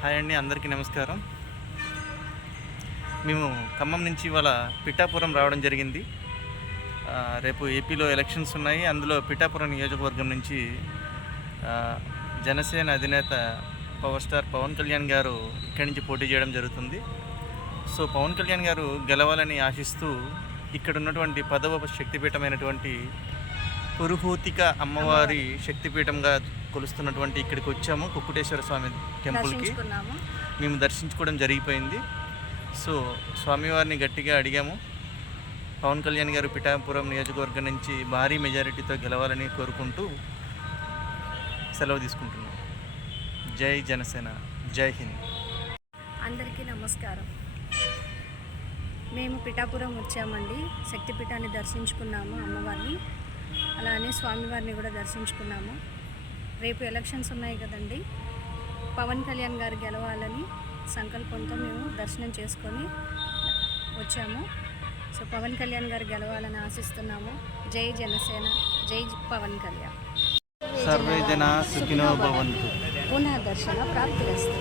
Hi అండి, అందరికీ నమస్కారం. మేము ఖమ్మం నుంచి ఇవాళ పిఠాపురం రావడం జరిగింది. రేపు ఏపీలో ఎలక్షన్స్ ఉన్నాయి. అందులో పిఠాపురం నియోజకవర్గం నుంచి జనసేన అధినేత పవర్ స్టార్ పవన్ కళ్యాణ్ గారు ఇక్కడి నుంచి పోటీ చేయడం జరుగుతుంది. సో పవన్ కళ్యాణ్ గారు గెలవాలని ఆశిస్తూ ఇక్కడ ఉన్నటువంటి 10వ శక్తిపీఠమైనటువంటి పురుహూతిక అమ్మవారి శక్తిపీఠంగా కొలుస్తున్నటువంటి ఇక్కడికి వచ్చాము. కుక్కుటేశ్వర స్వామి టెంపుల్కి మేము దర్శించుకోవడం జరిగిపోయింది. సో స్వామివారిని గట్టిగా అడిగాము. పవన్ కళ్యాణ్ గారు పిఠాపురం నియోజకవర్గం నుంచి భారీ మెజారిటీతో గెలవాలని కోరుకుంటూ సెలవు తీసుకుంటున్నాం. జై జనసేన, జై హింద్. అందరికీ నమస్కారం. మేము పిఠాపురం వచ్చామండి. శక్తిపీఠాన్ని దర్శించుకున్నాము, అమ్మవారిని, అలానే స్వామివారిని కూడా దర్శించుకున్నాము. రేపు ఎలక్షన్స్ ఉన్నాయి కదండి. పవన్ కళ్యాణ్ గారు గెలవాలని సంకల్పంతో మేము దర్శనం చేసుకొని వచ్చాము. సో పవన్ కళ్యాణ్ గారు గెలవాలని ఆశిస్తున్నాము. జై జనసేన, జై పవన్ కళ్యాణ్. సర్వే జనా సుఖినో భవంతు. పునః దర్శన ప్రాప్తిరస్తు.